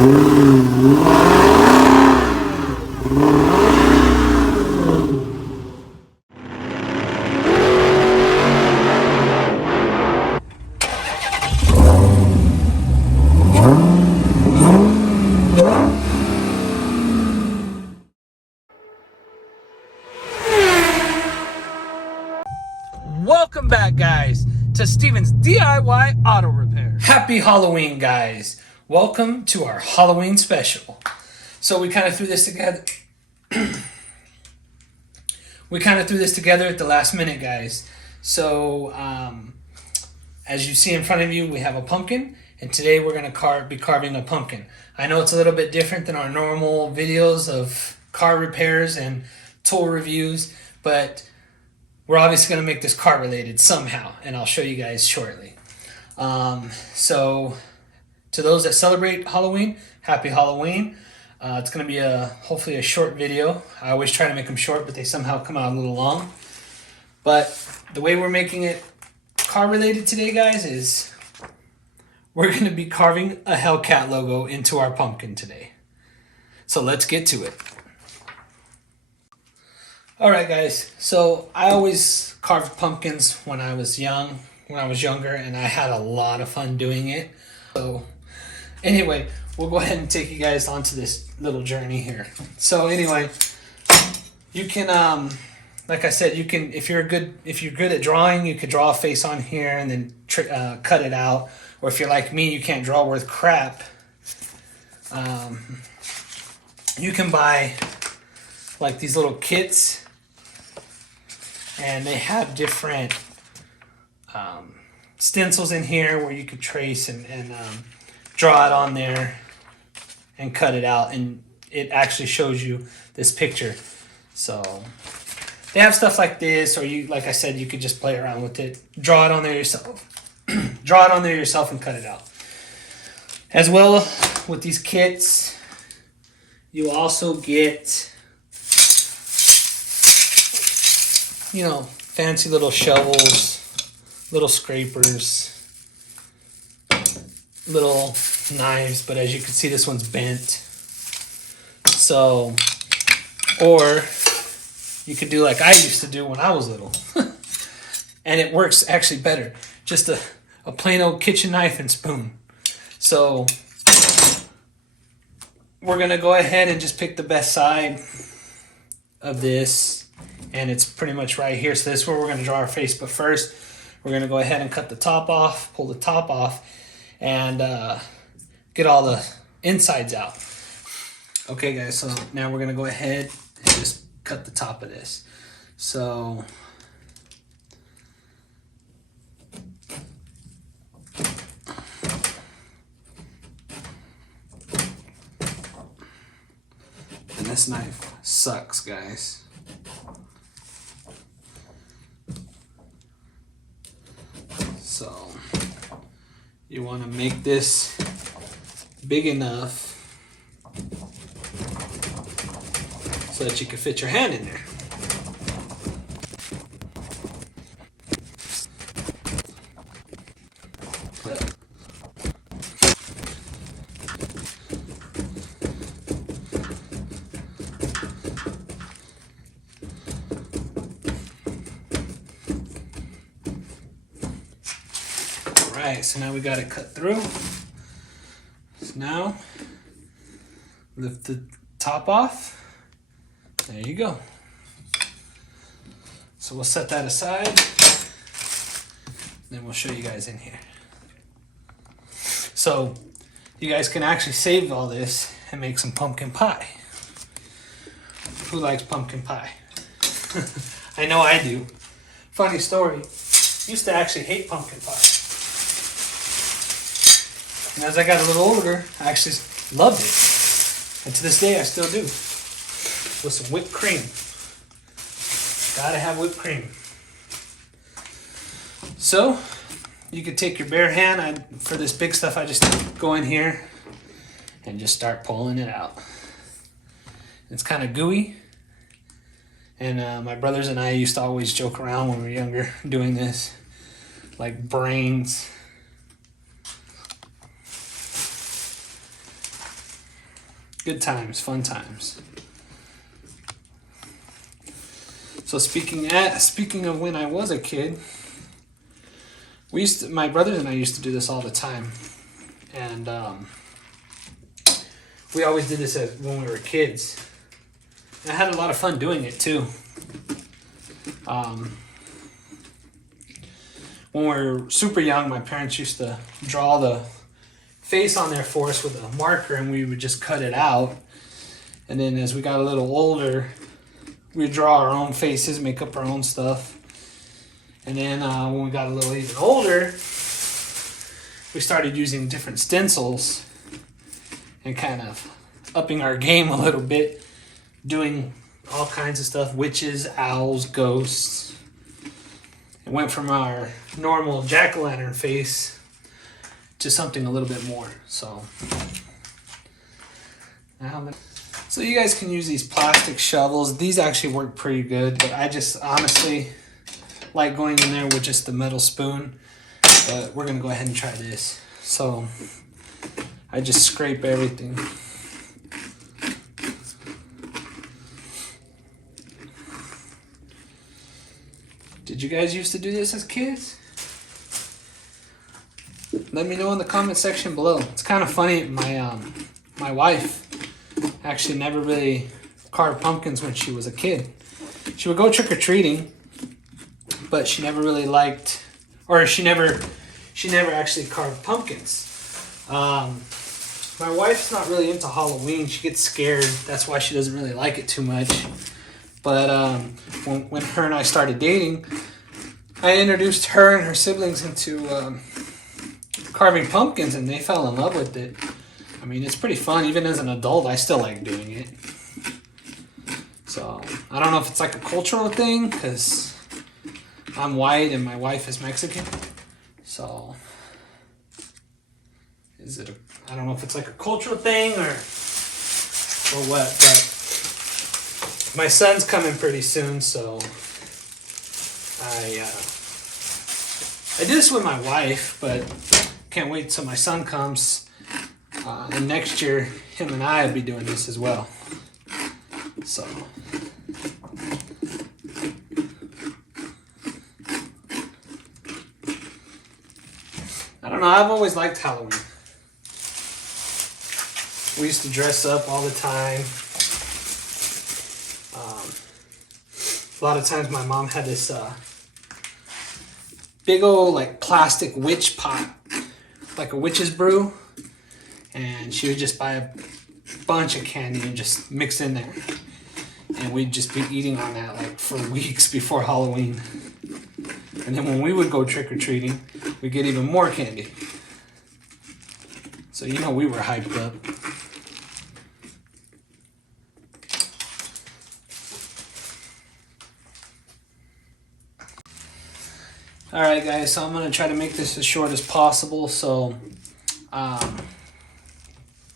Welcome back, guys, to Steven's DIY Auto Repair. Happy Halloween, guys. Welcome to our Halloween special. So we kind of threw this together. At the last minute, guys. So as you see in front of you, we have a pumpkin, and today we're going to be carving a pumpkin. I know it's a little bit different than our normal videos of car repairs and tool reviews, but we're obviously going to make this car related somehow, and I'll show you guys shortly. So to those that celebrate Halloween, happy Halloween. It's going to be hopefully a short video. I always try to make them short, but they somehow come out a little long. But the way we're making it car related today, guys, is we're going to be carving a Hellcat logo into our pumpkin today. So let's get to it. Alright, guys, so I always carved pumpkins when I was younger, and I had a lot of fun doing it. So anyway, we'll go ahead and take you guys onto this little journey here. So anyway, you can, like I said, you can, if you're good at drawing, you could draw a face on here and then cut it out. Or if you're like me, you can't draw worth crap. You can buy like these little kits. And they have different stencils in here where you could trace and draw it on there and cut it out. And it actually shows you this picture. So they have stuff like this, or like I said, you could just play around with it. Draw it on there yourself. Draw it on there yourself and cut it out. As well, with these kits, you also get, you know, fancy little shovels, little scrapers, little knives, but as you can see, this one's bent. So, or you could do like I used to do when I was little. And it works actually better. Just a plain old kitchen knife and spoon. So, we're going to go ahead and just pick the best side of this. And it's pretty much right here. So this is where we're going to draw our face. But first, we're going to go ahead and cut the top off, pull the top off, and get all the insides out. Okay, guys, so now we're going to go ahead and just cut the top of this. So and this knife sucks, guys. So you want to make this big enough so that you can fit your hand in there. Alright, so now we got it cut through. So now, lift the top off. There you go. So we'll set that aside. Then we'll show you guys in here. So, you guys can actually save all this and make some pumpkin pie. Who likes pumpkin pie? I know I do. Funny story, used to actually hate pumpkin pie. And as I got a little older, I actually loved it. And to this day, I still do. With some whipped cream. Gotta have whipped cream. So, you could take your bare hand. For this big stuff, I just go in here and just start pulling it out. It's kind of gooey. And my brothers and I used to always joke around when we were younger doing this. Like brains. Good times, fun times. So speaking of when I was a kid, my brothers and I used to do this all the time, and we always did this when we were kids. And I had a lot of fun doing it too. When we were super young, my parents used to draw the face on there for us with a marker, and we would just cut it out. And then as we got a little older, we'd draw our own faces, make up our own stuff. And then when we got a little even older, we started using different stencils and kind of upping our game a little bit, doing all kinds of stuff, witches, owls, ghosts. It went from our normal jack-o'-lantern face to something a little bit more. So you guys can use these plastic shovels. These actually work pretty good, but I just honestly like going in there with just the metal spoon. But we're gonna go ahead and try this. So I just scrape everything. Did you guys used to do this as kids? Let me know in the comment section below. It's kind of funny. My wife actually never really carved pumpkins when she was a kid. She would go trick-or-treating, but she never really liked, or she never actually carved pumpkins. My wife's not really into Halloween. She gets scared. That's why she doesn't really like it too much. But when her and I started dating, I introduced her and her siblings into carving pumpkins, and they fell in love with it. I mean, it's pretty fun. Even as an adult, I still like doing it. So I don't know if it's like a cultural thing, because I'm white and my wife is Mexican. So I don't know if it's like a cultural thing or what, but my son's coming pretty soon, so I do this with my wife, but can't wait till my son comes. And next year, him and I will be doing this as well. So I don't know. I've always liked Halloween. We used to dress up all the time. A lot of times my mom had this big old like plastic witch pot, like a witch's brew, and she would just buy a bunch of candy and just mix in there, and we'd just be eating on that like for weeks before Halloween. And then when we would go trick-or-treating, we'd get even more candy. So you know we were hyped up. Alright guys, so I'm going to try to make this as short as possible. So I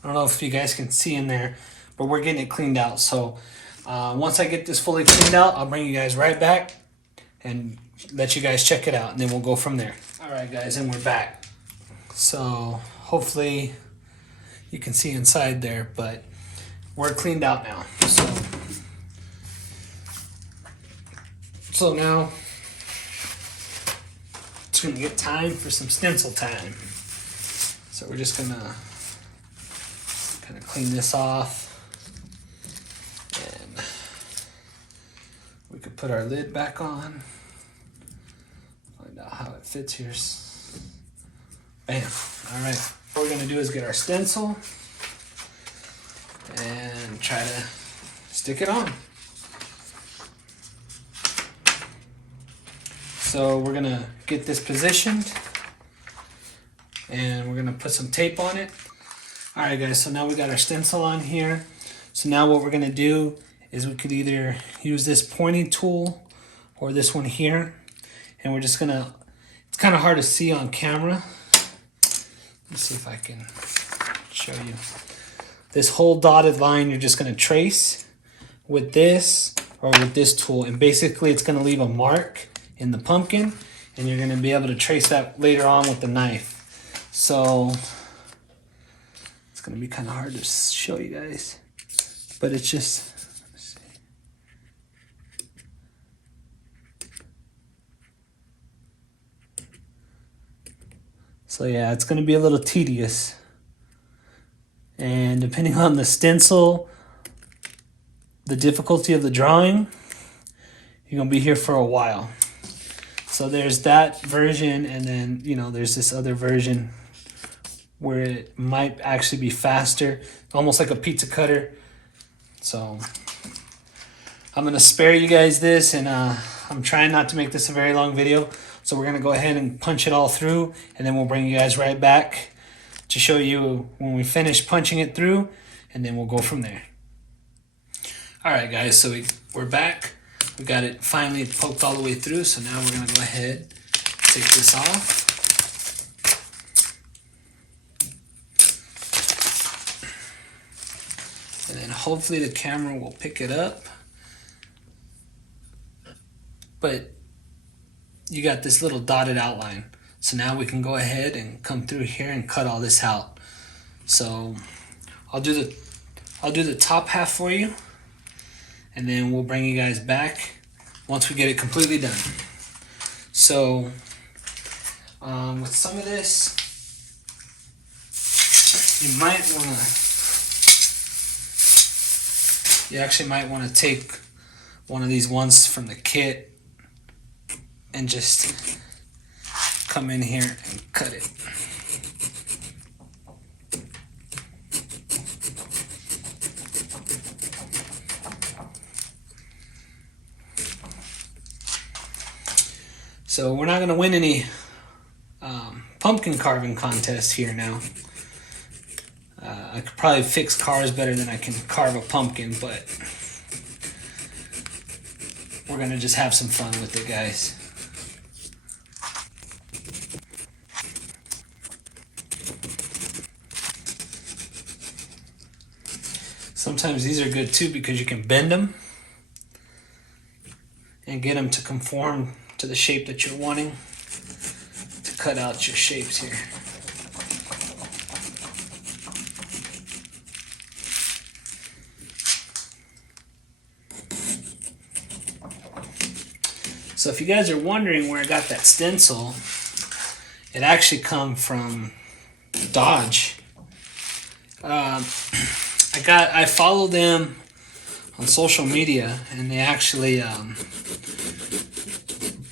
don't know if you guys can see in there, but we're getting it cleaned out. So once I get this fully cleaned out, I'll bring you guys right back and let you guys check it out, and then we'll go from there. Alright guys, and we're back. So hopefully you can see inside there, but we're cleaned out now. So now it's gonna get time for some stencil time. So we're just gonna kind of clean this off, and we could put our lid back on. Find out how it fits here. Bam. All right. What we're gonna do is get our stencil and try to stick it on. So we're gonna get this positioned, and we're gonna put some tape on it. All right guys, so now we got our stencil on here. So now what we're gonna do is we could either use this pointing tool or this one here, and we're just gonna, it's kind of hard to see on camera. Let's see if I can show you. This whole dotted line you're just gonna trace with this or with this tool, and basically it's gonna leave a mark in the pumpkin, and you're going to be able to trace that later on with the knife. So it's gonna be kind of hard to show you guys, but it's just, let's see. So yeah, it's gonna be a little tedious, and depending on the stencil, the difficulty of the drawing, you're gonna be here for a while. So there's that version, and then, you know, there's this other version where it might actually be faster, almost like a pizza cutter. So I'm gonna spare you guys this, and I'm trying not to make this a very long video. So we're gonna go ahead and punch it all through, and then we'll bring you guys right back to show you when we finish punching it through, and then we'll go from there. All right, guys, so we're back. We got it finally poked all the way through, so now we're gonna go ahead, take this off. And then hopefully the camera will pick it up. But you got this little dotted outline. So now we can go ahead and come through here and cut all this out. So I'll do the top half for you, and then we'll bring you guys back once we get it completely done. So with some of this, you actually might want to take one of these ones from the kit and just come in here and cut it. So we're not going to win any pumpkin carving contests here now. I could probably fix cars better than I can carve a pumpkin, but we're going to just have some fun with it, guys. Sometimes these are good too because you can bend them and get them to conform to the shape that you're wanting to cut out your shapes here. So if you guys are wondering where I got that stencil, it actually come from Dodge. I follow them on social media, and they actually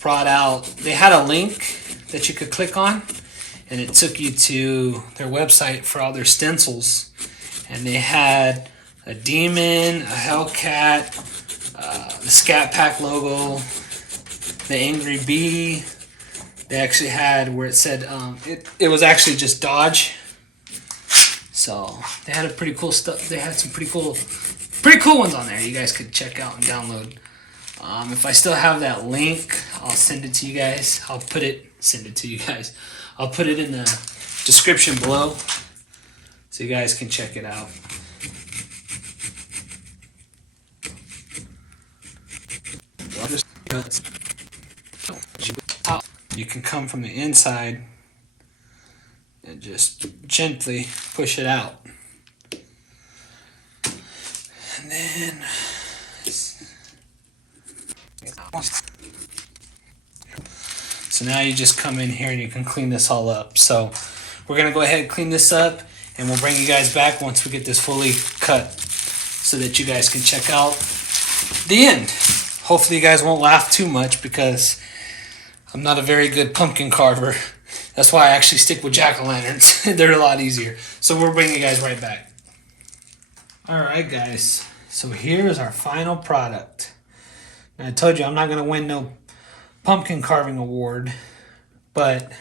brought out, they had a link that you could click on, and it took you to their website for all their stencils. And they had a demon, a Hellcat, the Scat Pack logo, the Angry Bee. They actually had where it said, it was actually just Dodge. So they had a pretty cool stuff. They had some pretty cool ones on there you guys could check out and download. If I still have that link, I'll send it to you guys. I'll put it in the description below so you guys can check it out. You can come from the inside and just gently push it out. And then so now you just come in here and you can clean this all up. So we're gonna go ahead and clean this up, and we'll bring you guys back once we get this fully cut so that you guys can check out the end. Hopefully you guys won't laugh too much because I'm not a very good pumpkin carver. That's why I actually stick with jack-o'-lanterns. They're a lot easier. So we'll bring you guys right back. Alright guys, so here's our final product. And I told you I'm not going to win no pumpkin carving award, but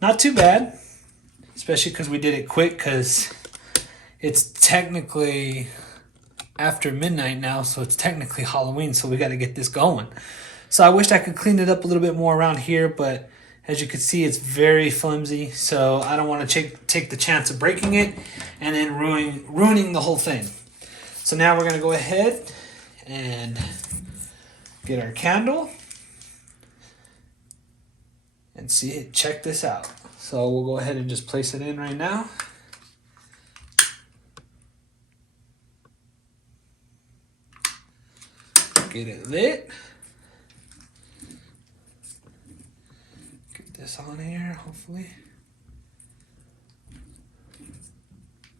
not too bad. Especially because we did it quick, because it's technically after midnight now, so it's technically Halloween, so we got to get this going. So I wished I could clean it up a little bit more around here, but as you can see, it's very flimsy, so I don't want to take the chance of breaking it and then ruining the whole thing. So now we're going to go ahead and get our candle and check this out. So we'll go ahead and just place it in right now. Get it lit. Get this on here, hopefully.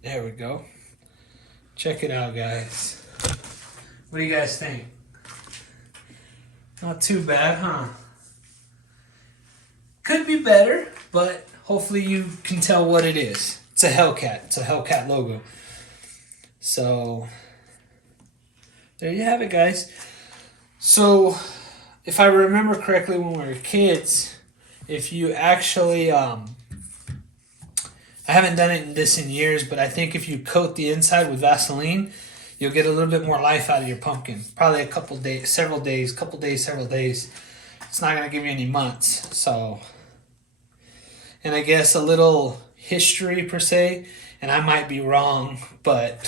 There we go. Check it out, guys. What do you guys think? Not too bad, huh? Could be better, but hopefully you can tell what it is. It's a Hellcat. It's a Hellcat logo. So, there you have it, guys. So, if I remember correctly when we were kids, if you actually, I haven't done it in years, but I think if you coat the inside with Vaseline, you'll get a little bit more life out of your pumpkin. Probably a couple days, several days. It's not going to give you any months. So, and I guess a little history per se, and I might be wrong, but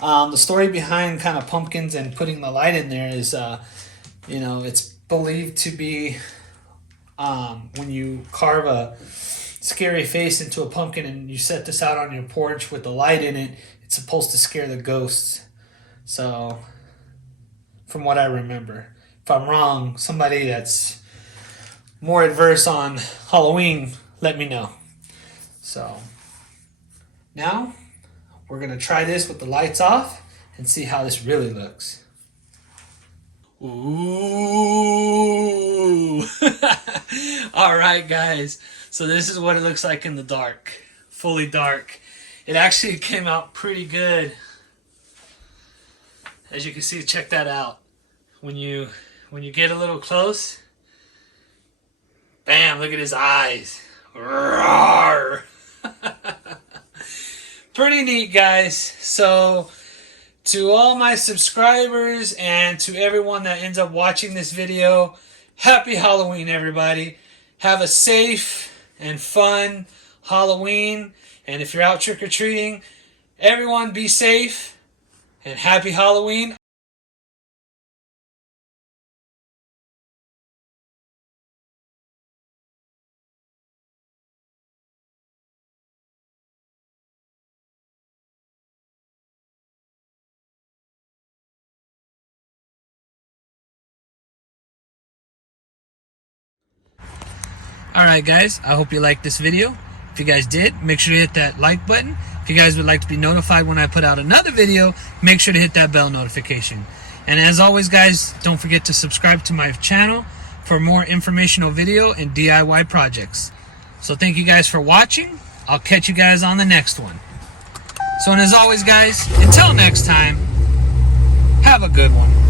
the story behind kind of pumpkins and putting the light in there is, it's believed to be when you carve a scary face into a pumpkin and you set this out on your porch with the light in it, it's supposed to scare the ghosts. So, from what I remember. If I'm wrong, somebody that's more adverse on Halloween, let me know. So, now, we're going to try this with the lights off and see how this really looks. Ooh! Alright, guys. So this is what it looks like in the dark. Fully dark. It actually came out pretty good. As you can see, check that out. When you get a little close, bam, look at his eyes. Roar! Pretty neat, guys. So, to all my subscribers and to everyone that ends up watching this video, happy Halloween, everybody. Have a safe and fun Halloween. And if you're out trick-or-treating, everyone be safe and happy Halloween. Alright guys, I hope you liked this video. If you guys did, make sure to hit that like button. If you guys would like to be notified when I put out another video, make sure to hit that bell notification. And as always guys, don't forget to subscribe to my channel for more informational video and DIY projects. So thank you guys for watching. I'll catch you guys on the next one. So and as always guys, until next time, have a good one.